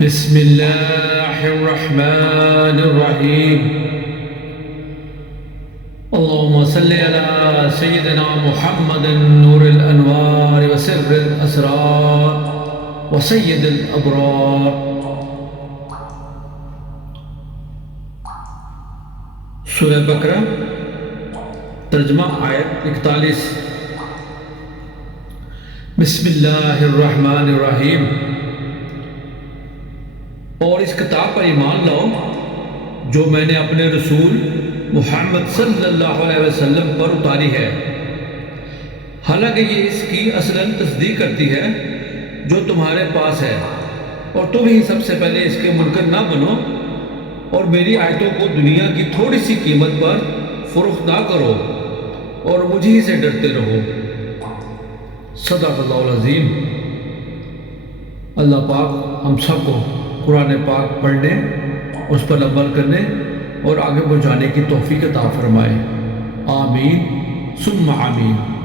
بسم اللہ الرحمن الرحیم اللہم صلی علی سیدنا محمد نور الانوار وسر الاسرار وسید الابرار۔ سورہ بقرہ ترجمہ آیت 41۔ بسم اللہ الرحمن الرحیم۔ اور اس کتاب پر ایمان لاؤ جو میں نے اپنے رسول محمد صلی اللہ علیہ وسلم پر اتاری ہے، حالانکہ یہ اس کی اصلاً تصدیق کرتی ہے جو تمہارے پاس ہے، اور تم ہی سب سے پہلے اس کے منکر نہ بنو اور میری آیتوں کو دنیا کی تھوڑی سی قیمت پر فروخت نہ کرو اور مجھے سے ڈرتے رہو۔ صدق اللہ العظیم۔ اللہ پاک ہم سب کو قرآن پاک پڑھنے، اس پر عمل کرنے اور آگے پہنچانے کی توفیق عطا فرمائے۔ آمین ثم آمین۔